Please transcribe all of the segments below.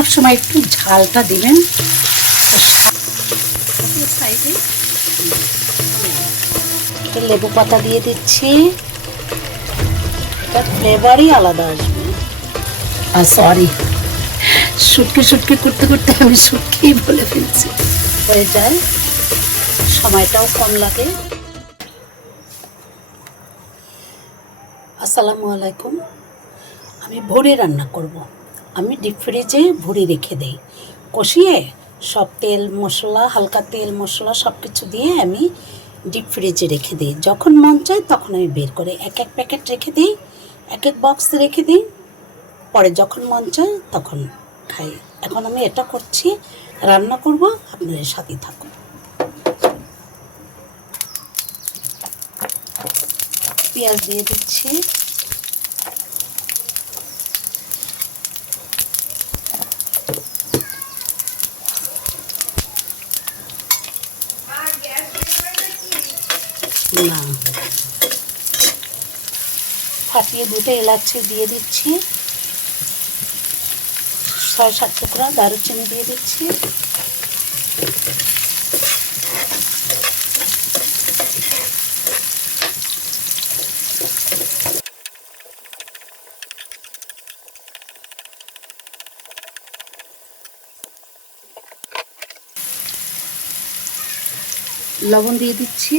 সবসময় একটু ঝালটা দিবেন। সাইডে লেবু পাতা দিয়ে দিচ্ছি। তার ফ্লেভারই আলাদা আসবে। আর সরি শুটকি শুটকি করতে করতে আমি শুটকিই বলে ফেলছি। হয়ে যায়। সময়টাও কম লাগে। আসসালামু আলাইকুম। আমি ভুড়ি রান্না করব। আমি ডিপ ফ্রিজে ভুড়ি রেখে দেই। কষিয়ে সব তেল মশলা, হালকা তেল মশলা সব কিছু দিয়ে আমি ডিপ ফ্রিজে রেখে দিই। যখন মন চায় তখন আমি বের করে এক এক প্যাকেট রেখে দিই, এক এক বক্স রেখে দিই। পরে যখন মন চায় তখন খাই। এখন আমি এটা করছি, রান্না করব, আপনাদের সাথে থাকুন। পেঁয়াজ দিয়ে দিচ্ছি। না। ফাটিয়ে দুটো এলাচি দিয়ে দিচ্ছি। ছয়, সাত টুকরা দারুচিনি দিয়ে দিচ্ছি। লবণ দিয়ে দিচ্ছি।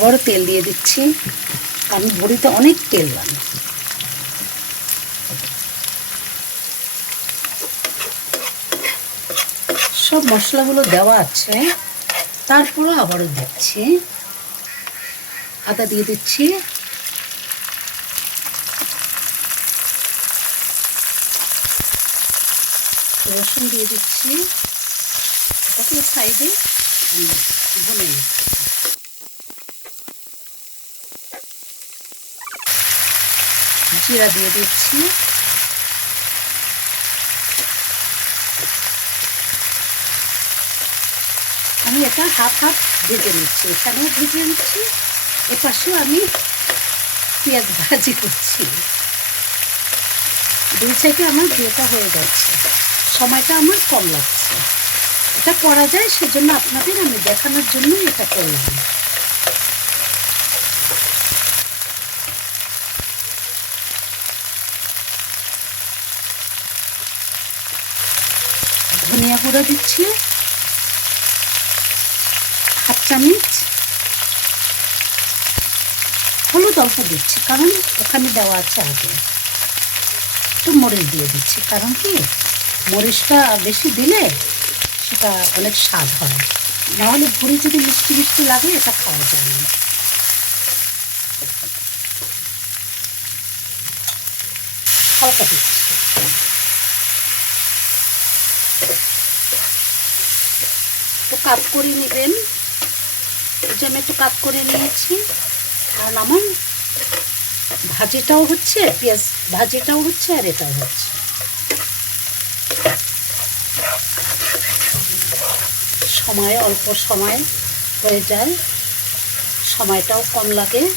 আবারও তেল দিয়ে দিচ্ছি। আমি ভরিতে অনেক তেল লাগে। সব মশলাগুলো দেওয়া আছে। তারপরে আবারও দিচ্ছি। আদা দিয়ে দিচ্ছি। রসুন দিয়ে দিচ্ছি। সাইডে নিচ্ছি। জিরা দিয়ে দিচ্ছি। আমি এটা হাফ হাফ ভেজে নিচ্ছি। এখানেও ভেজে নিচ্ছি, এপাশেও আমি পেঁয়াজ ভাজি করছি। দুই সাইডে আমার বিয়েটা হয়ে যাচ্ছে সময়টা আমার কম লাগছে। এটা করা যায়, সেজন্য আপনাদের আমি দেখানোর জন্য এটা করলাম। গুঁড়ো দিচ্ছি। হাফ চামচ হলুদ অল্প দিচ্ছি, কারণ ওখানে দেওয়া আছে আগে। একটু মরিচ দিয়ে দিচ্ছি, কারণ কি? মরিচটা বেশি দিলে সেটা অনেক স্বাদ হয়। নাহলে ভুড়ি যদি মিষ্টি মিষ্টি লাগে, এটা খাওয়া যায় না। হালকা দিচ্ছি। কাত করে নেবেন। যে আমি একটু কাপ করে নিয়েছি। কারণ আমার ভাজিটাও হচ্ছে, পেঁয়াজ ভাজিটাও হচ্ছে, আর এটাও হচ্ছে। সময়, অল্প সময় হয়ে যায়। সময়টাও কম লাগে।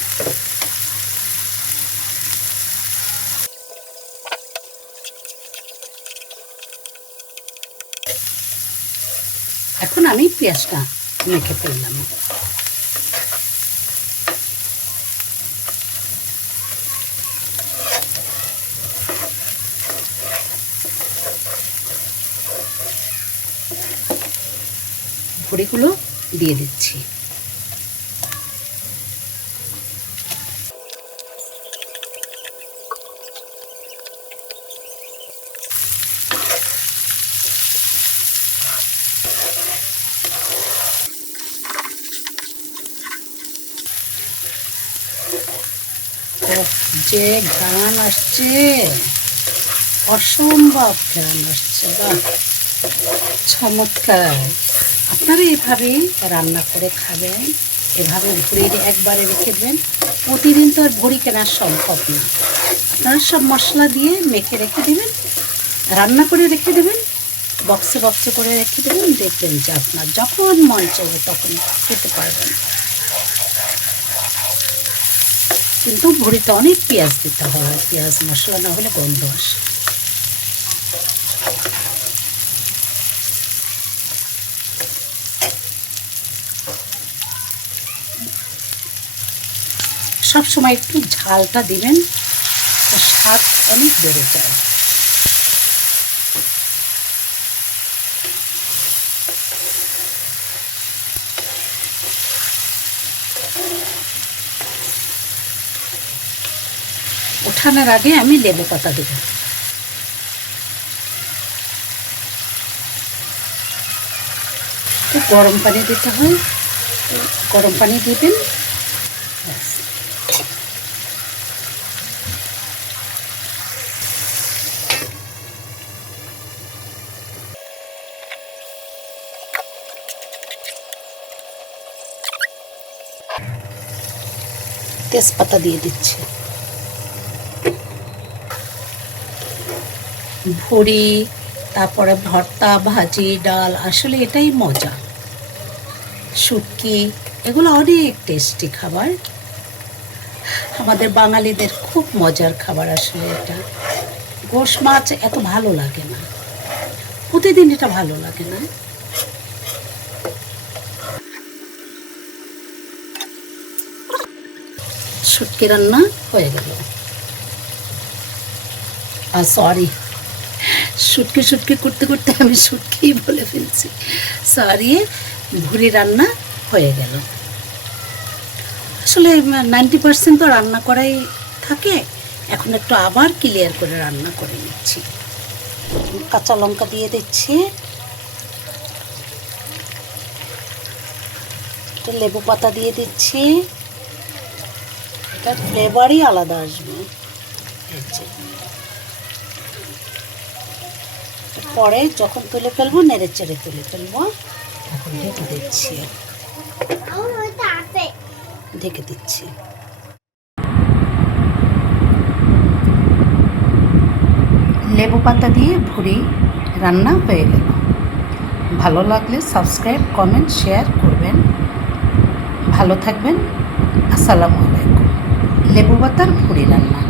এখন আমি পেঁয়াজটা মেখে ফেললাম। ভড়িগুলো দিয়ে দিচ্ছি। যে গান আসছে, অসম্ভব গান আসছে, বাহ! চমৎকার! আপনারা এভাবেই রান্না করে খাবেন, এভাবে ভুড়ি একবারে রেখে দেবেন, প্রতিদিন তো আর ভুড়ি কেনা সম্ভব না। আপনারা সব মশলা দিয়ে মেখে রেখে দেবেন, রান্না করে রেখে দেবেন, বক্সে বক্সে করে রেখে দেবেন, দেখবেন যে আপনার যখন মন চাইবে তখন খেতে পারবেন। কিন্তু ভুড়িতে অনেক পেঁয়াজ দিতে হবে পেঁয়াজ মশলা না হলে গন্ধ আসে। সবসময় একটু ঝালটা দিবেন স্বাদ অনেক বেড়ে যায়। ওঠানোর আগে আমি লেবু পাতা দেব। গরম পানি দিতে হয়। গরম পানি দিবেন। তেজপাতা দিয়ে দিচ্ছি। ভুড়ি, তারপরে ভর্তা, ভাজি, ডাল, আসলে এটাই মজা। শুটকি, এগুলো অনেক টেস্টি খাবার। আমাদের বাঙালিদের খুব মজার খাবার আসলে এটা। গোশ মাছ এত ভালো লাগে না। প্রতিদিন এটা ভালো লাগে না। শুটকি রান্না হয়ে গেল। আর সরি শুটকি শুটকি করতে করতে আমি শুটকিই বলে ফেলছি। সরি ভুড়ি রান্না হয়ে গেল। আসলে নাইনটি পার্সেন্ট তো রান্না করাই থাকে, এখন একটু আবার ক্লিয়ার করে রান্না করে নিচ্ছি। কাঁচা লঙ্কা দিয়ে দিচ্ছি। একটু লেবু পাতা দিয়ে দিচ্ছি। এটার ফ্লেভারই আলাদা আসবে। পরে যখন তুলে ফেলব, নেড়ে চেড়ে তুলে ফেলব। ঢেকে দিচ্ছি। ঢেকে দিচ্ছি। লেবু পাতা দিয়ে ভুড়ি রান্না হয়ে গেল। ভালো লাগলে সাবস্ক্রাইব, কমেন্ট, শেয়ার করবেন। ভালো থাকবেন। আসসালামু আলাইকুম। লেবু পাতার ভুড়ি রান্না।